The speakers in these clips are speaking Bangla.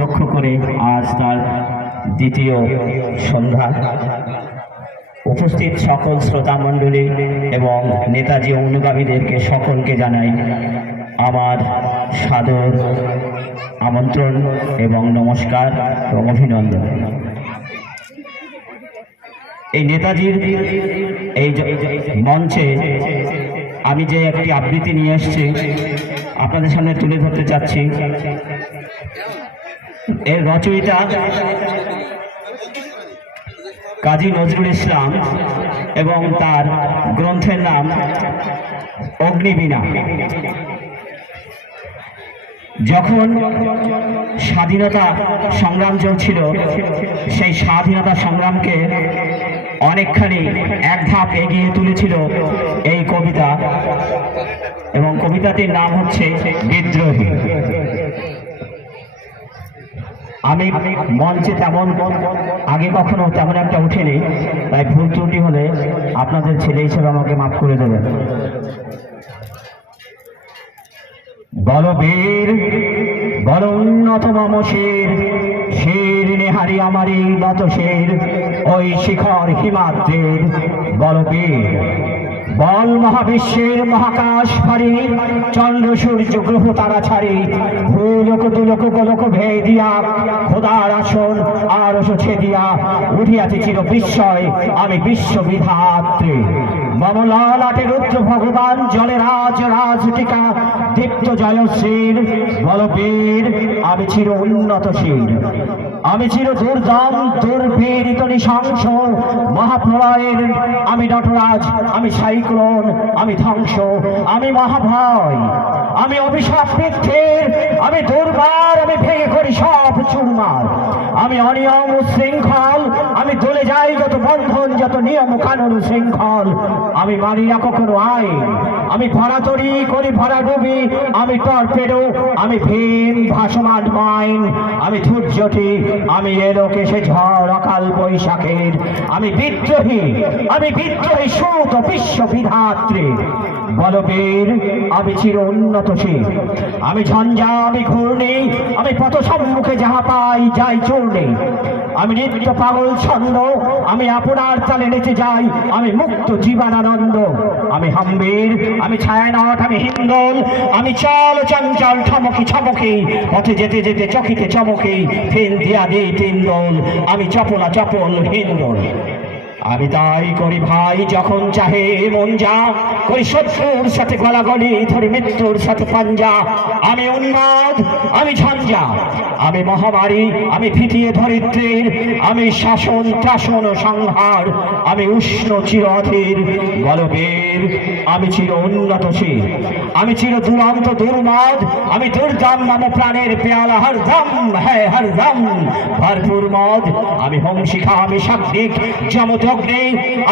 লক্ষ্য করে আজ তার দ্বিতীয় সন্ধ্যা। উপস্থিত সকল শ্রোতা মণ্ডলী এবং নেতাজি অনুগামীদেরকে সকলকে জানাই আমার সাদর আমন্ত্রণ এবং নমস্কার এবং অভিনন্দন। এই নেতাজির এই মঞ্চে আমি যে একটি আবৃত্তি নিয়ে এসেছি আপনাদের সামনে তুলে ধরতে চাচ্ছি। এর রচয়িতা কাজী নজরুল ইসলাম এবং তার গ্রন্থের নাম অগ্নিবীণা। যখন স্বাধীনতা সংগ্রাম চলছিল সেই স্বাধীনতা সংগ্রামকে অনেকখানি এক ধাপ এগিয়ে তুলেছিল এই কবিতা, এবং কবিতাটির নাম হচ্ছে বিদ্রোহী। আমি মঞ্চে আগে কখনো তেমন একটা উঠেনি, তাই ভুল ত্রুটি হলে আপনাদের ছেলে হিসেবে আমাকে মাফ করে দেবেন। বল বীর, বল উন্নত মম শির, শির নেহারি আমারি নত শির, ওই শিখর হিমাদ্রির। বল বীর, বল মহাবিশ্বের মহাকাশ ফারি, চন্দ্র সূর্য গ্রহ তারা ছাড়ি, ভূলোক দুলোক গোলক ভেদিয়া, খোদার আসন আর ছেদিয়া, উঠিয়াছে চির বিস্ময় আমি বিশ্ববিধাত্রী। মম ললাটে রুদ্র ভগবান জলে রাজ রাজ টিকা, দীপ্ত জয়শ্রীর। বল বীর, আমি চির উন্নতশীল, আমি চির দুর্দম দুর্বীরিত নৃশংস মহাপ্রলয়ের। আমি নটরাজ, আমি সাইক্লোন, আমি ধ্বংস, আমি মহাভয়, আমি অভিশাপ বৃদ্ধির, আমি দুর্বার, আমি ভেঙে করি সব চুরমার। আমি অনিয়ম শৃঙ্খল, আমি দলে যাই যত বন্ধন, যত নিয়ম কানুন শৃঙ্খল। আমি মানি না কখনো আইন, আমি ভরাতরি করি ভরাডুবি, আমি টর্পেডো, আমি ভীম ভাসমান মাইন। আমি ধৈর্যটি, আমি এলোকে সে ঝড় অকাল বৈশাখের। আমি বিদ্রোহী, আমি বিদ্রোহী সুত বিশ্ববিধাত্রী। বলবীর, আমি চির উন্নতশীল, আমি ঝঞ্ঝা, আমি ঘূর্ণি, আমি পথ সম্মুখে যাহা পাই যাই চূর্ণি। আমি নিত্য পাগল ছন্দ, আমি আপনার তালে নেচে যাই, আমি মুক্ত জীবনানন্দ। আমি হাম্বির, আমি ছায়ানট, আমি হিন্দোল, আমি চল চঞ্চল ঠমকি ছমকি, পথে যেতে যেতে চকিতে চমকি, ফিন দিয়া দিই তিন দোল, আমি চপলা চপল হিন্দোল। আমি তাই করি ভাই যখন চাহে মন যা, করি শত্রুর সাথে গলাগলি, ধরি মৃত্যুর সাথে পাঞ্জা। আমি উন্মাদ, আমি ঝঞ্ঝা, আমি মহামারী, আমি ফিটিয়ে ধরিত্রীর। আমি শাসন ত্রাসন সংহার, আমি উষ্ণ চির অধীর। বলবীর, আমি চির উন্নতশীল, আমি চির দুরন্ত দুর্মদ, আমি দুর্দাম মম প্রাণের পেয়ালা হরদম হ্যাঁ হরদম ভরপুর মদ। আমি হোম শিখা, আমি সাত্বিক যমদগ্নি,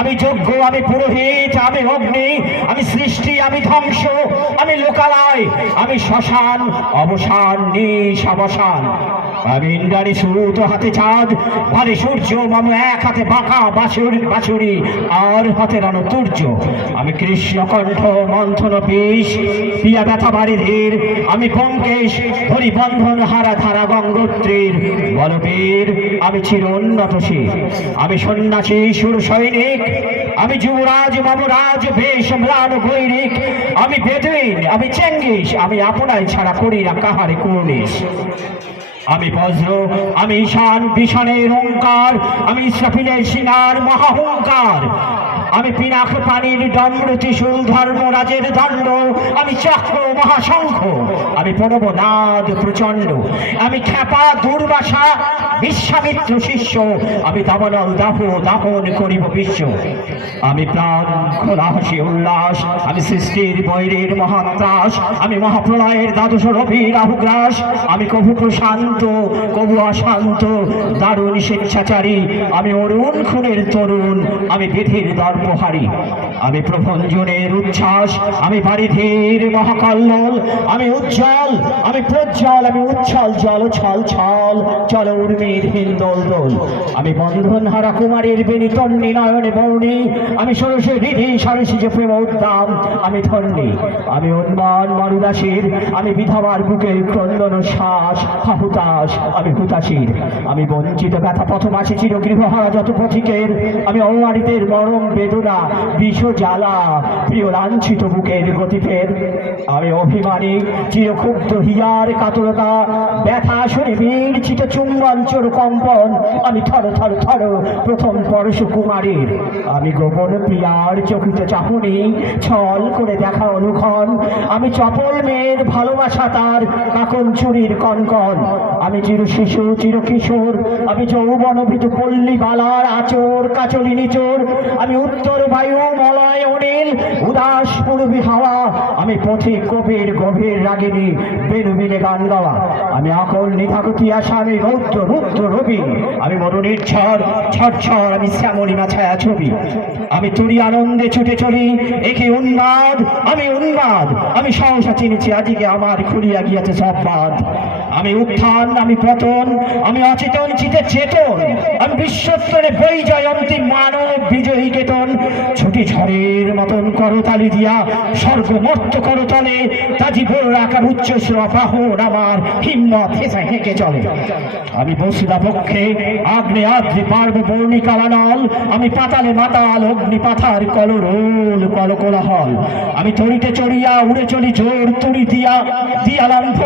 আমি যজ্ঞ, আমি পুরোহিত, আমি অগ্নি, আমি সৃষ্টি, আমি ধ্বংস, আমি লোকালয়, আমি শ্মশান অবসান নিশাবসান। আমি ইন্দ্রাণী সুত হাতে চাঁদ, ভারে সূর্য, মম এক হাতে বাঁকা বাঁশুরি আর হাতে রানো তুর্য। আমি কৃষ্ণ কণ্ঠ মন্থন বিষ, পিয়া ব্যথা বাড়ি ধীর। আমি ব্যোমকেশ, ধরি বন্ধন হারা ধারা গঙ্গোত্রীর। বলবীর, আমি চির উন্নতশীল, আমি সন্ন্যাসী সুর সৈনিক, আমি যুবরাজ মমরাজ বেশ ম্লান গৈরিক। আমি বেদুইন, আমি চেঙ্গিস, আমি আপনাই ছাড়া করি না কাহারে কুর্নিশ। আমি বজ্র, আমি ঈশান বিষণের ওঙ্কার, আমি ইসরাফিলের সিনার মহাহংকার। আমি পিনাক পানির দণ্ড, ত্রিশূল ধর্মরাজের দণ্ড, আমি চক্র মহাশঙ্খ, আমি প্রণবনাদ প্রচণ্ড। আমি খ্যাপা দুর্বাসা বিশ্বামিত্র শিষ্য, আমি দাবানল দাহ দাহন করিব বিশ্ব। আমি প্রাণ খোলা হাসি উল্লাস, আমি সৃষ্টির বৈরের মহাত্রাস, আমি মহাপ্রলয়ের দ্বাদশ রবি রাহুগ্রাস। আমি কভু প্রশান্ত কভু অশান্ত দারুণ স্বেচ্ছাচারী, আমি অরুণ খুনের তরুণ, আমি বিধির দর্প উপহারী। আমি প্রভঞ্জনের উচ্ছ্বাস, আমি বারিধির মহাকল্লোল, আমি উজ্জ্বল, আমি প্রজ্জ্বল, আমি উচ্ছল জল ছল ছল চল উর্মির হিন্দোল দোল। আমি বন্ধনহারা কুমারীর বেনিতন্নি নয়নে বর্ণী, আমি ষোড়শে হৃদি সরসী যে প্রেম উদ্দাম, আমি ধন্যী। আমি উন্মান মরুদাসীর, আমি বিধবার বুকের ক্রন্দন শ্বাস হুতাশ, আমি হুতাশীর। আমি বঞ্চিত ব্যথা পথবাসী চির গৃহহারা যত পথিকের, আমি অমারিতের মরম বেদনা বিষ জ্বালা প্রিয় লাঞ্ছিত বুকের গতিফের। আমি অভিমানী চিরক্ষুব্ধ হিয়ার কাতরতা ব্যথা শুনে বীরচিত চুম্বঞ্চর কম্পন, আমি থর থর থর প্রথম পরশ কুমারীর। আমি গোপন প্রিয়ার চকিত চাহনি ছল করে দেখা অনুক্ষণ, আমি চপল মেয়ের ভালোবাসা তার কাকন চুরির কনকন। আমি চির শিশু চির কিশোর, আমি যৌবনভীত পল্লী বালার আচর কাচলি নিচোর। আমি উত্তর বায়ু মলয় অনিল উদাস পূর্বী হাওয়া, আমি পথিক কবির গভীর রাগিনী বেনুবিনে গান গাওয়া। আমি আকল নিধাগতি আশা, আমি রৌদ্র রুদ্র রবি, আমি মরণের ঝড় ঝড় ঝড়, আমি শ্যামলিমা ছায়া ছবি। আমি তুরি আনন্দে ছুটে চলি একে উন্মাদ, আমি উন্মাদ, আমি সহসা চিনেছি আজকে আমার খুলিয়া গিয়াছে সব বাঁধ। আমি উত্থান, আমি পতন, আমি অচেতন চিতে চেতন, আমি বিশ্বস্তরে বই জয়ন্তী মানব বিজয়ী কেতন। ছুটি ঝড়ের মতন করতালি দিয়া স্বর্গমর্ত করতলে, তাজি বড় আকার উচ্চস্র বাহন আমার হিম্মত হেসে হেঁকে চলে। আমি বসিলা পক্ষে আগ্নে আদ্রি পার্ব বর্ণিকালানল, আমি পাতালে মাতাল অগ্নি পাথার কলরোল কলকোলাহল। আমি তড়িতে চড়িয়া উড়ে চলি জোর তুড়ি দিয়া দিয়ালম্ভ,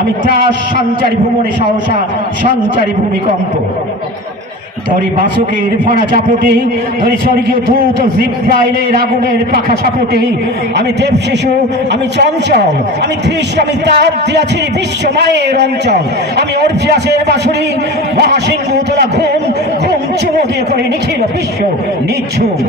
আমি ত্রাস সঞ্চারী ভুবনে সহসা সঞ্চারী ভূমিকম্প। ধরি বাসুকের ভরা চাপটে, ধরি স্বর্গীয় দূত জিব্রাইলের আগুনের পাখা সাপটে। আমি দেব শিশু, আমি চঞ্চল, আমি খ্রিস্ট, আমি তার দিয়াছি বিশ্ব মায়ের অঞ্চল। আমি অর্ফিয়াসের বাঁশুরি মহাসিংহ তোলা ঘুম ঘুম চুমো দিয়ে করে নিখিল বিশ্ব নিঝুম।